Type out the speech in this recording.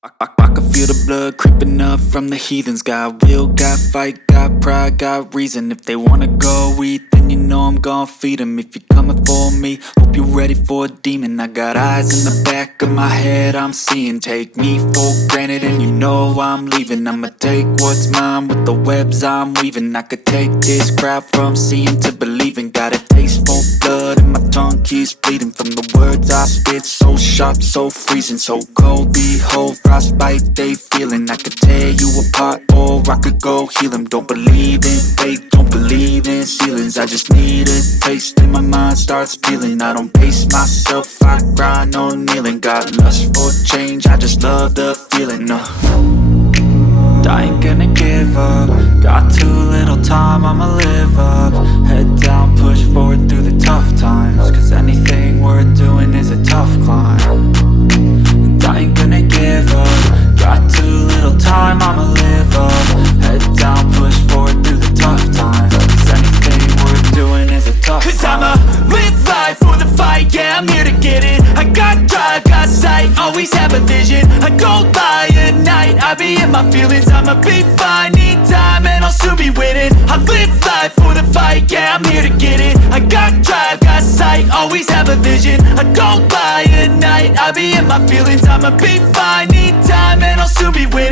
I can feel the blood creeping up from the heathens. Got will, got fight, got pride, got reason. If they wanna go eat, then you know I'm gon' feed them. If you're coming for me, hope you're ready for a demon. I got eyes in the back of my head, I'm seeing. Take me for granted and you know I'm leaving. I'ma take what's mine with the webs I'm weaving. I could take this crowd from seeing to believing. Got a taste for blood and my tongue keeps bleeding from the words I spit. So sharp, so freezing, so cold. Behold, frostbite they feeling. I could tear you apart or I could go heal them. Don't believe in fate, don't believe in ceilings. I just need a taste and my mind starts peeling. I don't pace myself, I grind on kneeling. Got lust for change, I just love the feeling. I ain't gonna give up. Got too little time, I'ma live up. Head down, push forward through the tough times. Cause anything worth doing is a tough climb. And I ain't gonna give up. Got too little time, I'ma live up. Head down, push forward through the tough times. Cause anything worth doing is a tough climb. Cause I'ma live life for the fight, yeah, I'm here to get it. I got drive, got sight, always have a vision. I go by at night, I be in my feelings. I'ma be fine, need time and I'll soon be winning. I live life for the fight, yeah, I'm here to get it. I got drive, got sight, always have a vision. I go by at night, I be in my feelings. I'ma be fine, need time and I'll soon be winning.